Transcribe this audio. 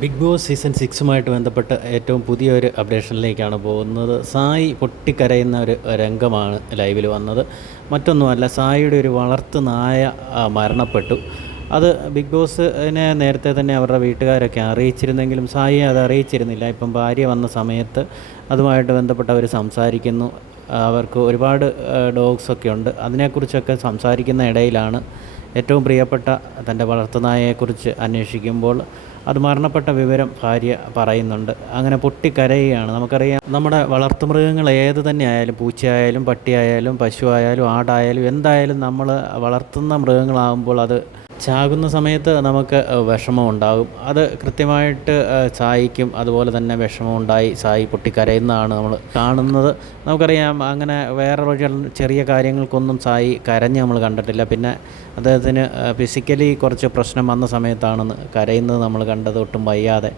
Big boss season സിക്സുമായിട്ട് ബന്ധപ്പെട്ട് ഏറ്റവും പുതിയൊരു അപ്ഡേഷനിലേക്കാണ് പോകുന്നത്. സായി പൊട്ടിക്കരയുന്ന ഒരു രംഗമാണ് ലൈവിൽ വന്നത്. മറ്റൊന്നുമല്ല സായിയുടെ ഒരു വളർത്തു നായ മരണപ്പെട്ടു. അത് ബിഗ് ബോസിനെ നേരത്തെ തന്നെ അവരുടെ വീട്ടുകാരൊക്കെ അറിയിച്ചിരുന്നെങ്കിലും സായി അത് അറിയിച്ചിരുന്നില്ല. ഇപ്പം ഭാര്യ വന്ന സമയത്ത് അതുമായിട്ട് ബന്ധപ്പെട്ട് അവർ സംസാരിക്കുന്നു. അവർക്ക് ഒരുപാട് ഡോഗ്സൊക്കെ ഉണ്ട്. അതിനെക്കുറിച്ചൊക്കെ സംസാരിക്കുന്ന ഇടയിലാണ് ഏറ്റവും പ്രിയപ്പെട്ട തന്റെ വളർത്തുനായയെക്കുറിച്ച് അന്വേഷിക്കുമ്പോൾ അത് മരണപ്പെട്ട വിവരം ഭാര്യ പറയുന്നുണ്ട്. അങ്ങനെ പൊട്ടിക്കരയുകയാണ്. നമുക്കറിയാം നമ്മുടെ വളർത്തുമൃഗങ്ങൾ ഏത് തന്നെ ആയാലും പൂച്ചയായാലും പട്ടിയായാലും പശു ആയാലും ആടായാലും എന്തായാലും നമ്മൾ വളർത്തുന്ന മൃഗങ്ങളാകുമ്പോൾ അത് ചാകുന്ന സമയത്ത് നമുക്ക് വിഷമം ഉണ്ടാകും അത് കൃത്യമായിട്ട് സായിക്കും അതുപോലെ തന്നെ വിഷമമുണ്ടായി സായി പൊട്ടിക്കരയുന്നതാണ് നമ്മൾ കാണുന്നത്. നമുക്കറിയാം അങ്ങനെ വേറെ ചെറിയ കാര്യങ്ങൾക്കൊന്നും സായി കരഞ്ഞ് നമ്മൾ കണ്ടിട്ടില്ല. പിന്നെ അദ്ദേഹത്തിന് ഫിസിക്കലി കുറച്ച് പ്രശ്നം വന്ന സമയത്താണ് കരയുന്നത് നമ്മൾ കണ്ടത് ഒട്ടും വയ്യാതെ.